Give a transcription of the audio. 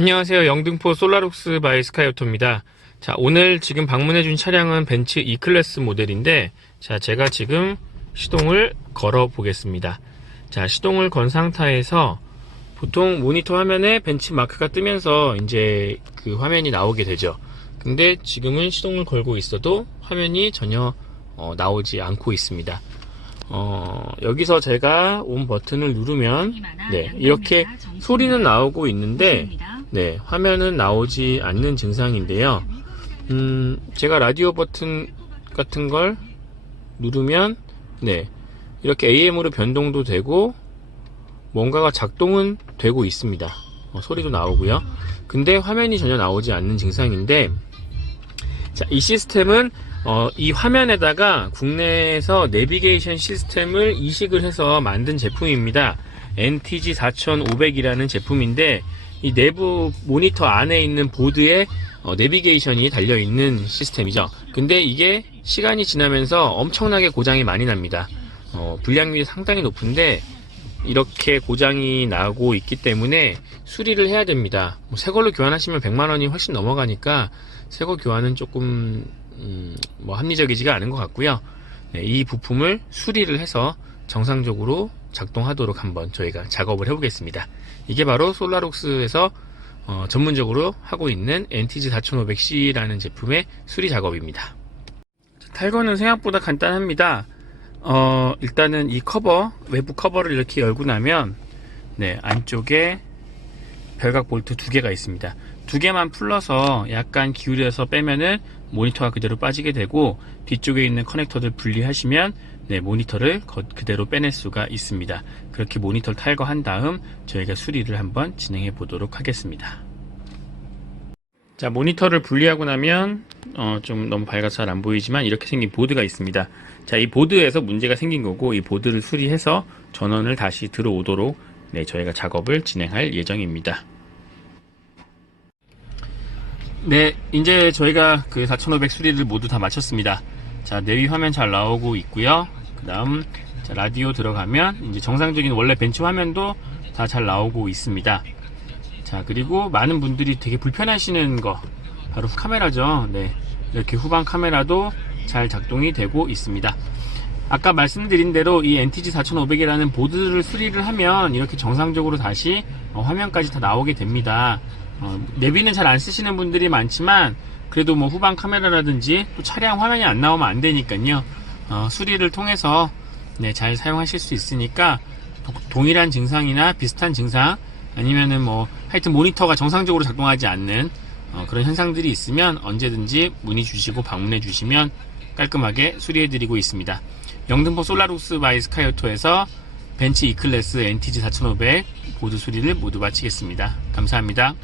안녕하세요. 영등포 솔라룩스 바이 스카이오토입니다. 자, 오늘 지금 방문해준 차량은 벤츠 E클래스 모델인데, 자, 제가 지금 시동을 걸어 보겠습니다. 자, 시동을 건 상태에서 보통 모니터 화면에 벤츠 마크가 뜨면서 이제 그 화면이 나오게 되죠. 근데 지금은 시동을 걸고 있어도 화면이 전혀 어, 나오지 않고 있습니다. 어, 여기서 제가 온 버튼을 누르면 네, 이렇게 소리는 나오고 있는데 네, 화면은 나오지 않는 증상인데요. 음, 제가 라디오 버튼 같은 걸 누르면 네, 이렇게 AM으로 변동도 되고 뭔가가 작동은 되고 있습니다. 어, 소리도 나오고요. 근데 화면이 전혀 나오지 않는 증상인데 자, 이 시스템은 어, 이 화면에다가 국내에서 내비게이션 시스템을 이식을 해서 만든 제품입니다. NTG 4500이라는 제품인데 이 내부 모니터 안에 있는 보드에 어, 내비게이션이 달려 있는 시스템이죠. 근데 이게 시간이 지나면서 엄청나게 고장이 많이 납니다. 어, 불량률이 상당히 높은데 이렇게 고장이 나고 있기 때문에 수리를 해야 됩니다. 뭐 새 걸로 교환하시면 100만 원이 훨씬 넘어가니까 새거 교환은 조금 음, 뭐 합리적이지가 않은 것 같고요. 네, 이 부품을 수리를 해서 정상적으로 작동하도록 한번 저희가 작업을 해보겠습니다. 이게 바로 솔라룩스에서 어, 전문적으로 하고 있는 NTG 4500C라는 제품의 수리 작업입니다. 탈거는 생각보다 간단합니다. 어, 일단은 이 커버, 외부 커버를 이렇게 열고 나면, 네, 안쪽에 별각 볼트 두 개가 있습니다. 두 개만 풀러서 약간 기울여서 빼면은 모니터가 그대로 빠지게 되고, 뒤쪽에 있는 커넥터들 분리하시면, 네, 모니터를 거- 그대로 빼낼 수가 있습니다. 그렇게 모니터를 탈거한 다음, 저희가 수리를 한번 진행해 보도록 하겠습니다. 자, 모니터를 분리하고 나면, 어, 좀 너무 밝아서 잘 안 보이지만, 이렇게 생긴 보드가 있습니다. 자, 이 보드에서 문제가 생긴 거고, 이 보드를 수리해서 전원을 다시 들어오도록, 네, 저희가 작업을 진행할 예정입니다. 네, 이제 저희가 그 4500 수리를 모두 다 마쳤습니다. 자, 내위 화면 잘 나오고 있고요. 그 다음, 자, 라디오 들어가면, 이제 정상적인 원래 벤치 화면도 다 잘 나오고 있습니다. 자, 그리고 많은 분들이 되게 불편하시는 거, 바로 카메라죠. 네. 이렇게 후방 카메라도 잘 작동이 되고 있습니다. 아까 말씀드린 대로 이 NTG 4500이라는 보드를 수리를 하면 이렇게 정상적으로 다시 어, 화면까지 다 나오게 됩니다. 어, 내비는 잘 안 쓰시는 분들이 많지만 그래도 뭐 후방 카메라라든지 또 차량 화면이 안 나오면 안 되니까요. 어, 수리를 통해서 네, 잘 사용하실 수 있으니까 도- 동일한 증상이나 비슷한 증상 아니면은 뭐 하여튼 모니터가 정상적으로 작동하지 않는 어, 그런 현상들이 있으면 언제든지 문의 주시고 방문해 주시면 깔끔하게 수리해 드리고 있습니다. 영등포 솔라룩스 바이 스카이오토에서 벤츠 E클래스 NTG 4500 보드 수리를 모두 마치겠습니다. 감사합니다.